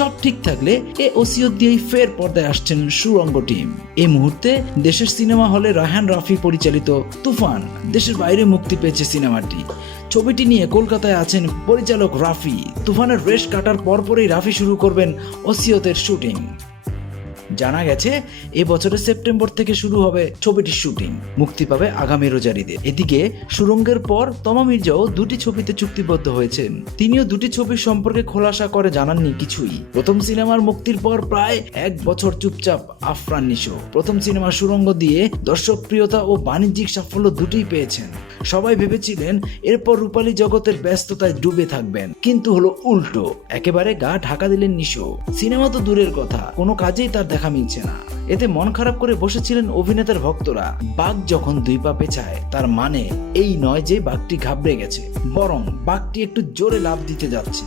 সব ঠিক থাকলে এ ওসিয়ত দিয়েই ফের পর্দায় আসছেন সুরঙ্গ টিম। এই মুহূর্তে দেশের সিনেমা হলে রায়হান রাফি পরিচালিত তুফান দেশের বাইরে মুক্তি পেয়েছে সিনেমাটি। ছবিটি নিয়ে কলকাতায় আছেন পরিচালক রাফি। তুফানের রেশ কাটার পরপরই রাফি শুরু করবেন ওসিয়তের শুটিং। জানা গেছে, এ বছরের সেপ্টেম্বর থেকে শুরু হবে ছবিটির শুটিং। মুক্তি পাবে আগামী রোজারিতে এদিকে, সুরঙ্গের পর তমা মির্জাও দুটি ছবিতে চুক্তিবদ্ধ হয়েছেন। তিনিও দুটি ছবির সম্পর্কে খোলাসা করে জানাননি কিছুই। প্রথম সিনেমার মুক্তির পর প্রায় এক বছর চুপচাপ আফরান নিশো। প্রথম সিনেমা সুরঙ্গ দিয়ে দর্শকপ্রিয়তা ও বাণিজ্যিক সাফল্য দুটিই পেয়েছেন। সবাই ভেবেছিলেন, এরপর রূপালী জগতের ব্যস্ততায় ডুবে থাকবেন। কিন্তু হলো উল্টো। একেবারে গা ঢাকা দিলেন নিশো। সিনেমা তো দূরের কথা। কোনো কাজেই তার দেখা মিলছে না। এতে মন খারাপ করে বসেছিলেন অভিনেতার ভক্তরা। বাঘ যখন দুই পা পেছায় তার মানে এই নয় যে বাঘটি ঘাবড়ে গেছে, বরং বাঘটি একটু জোরে লাভ দিতে যাচ্ছে।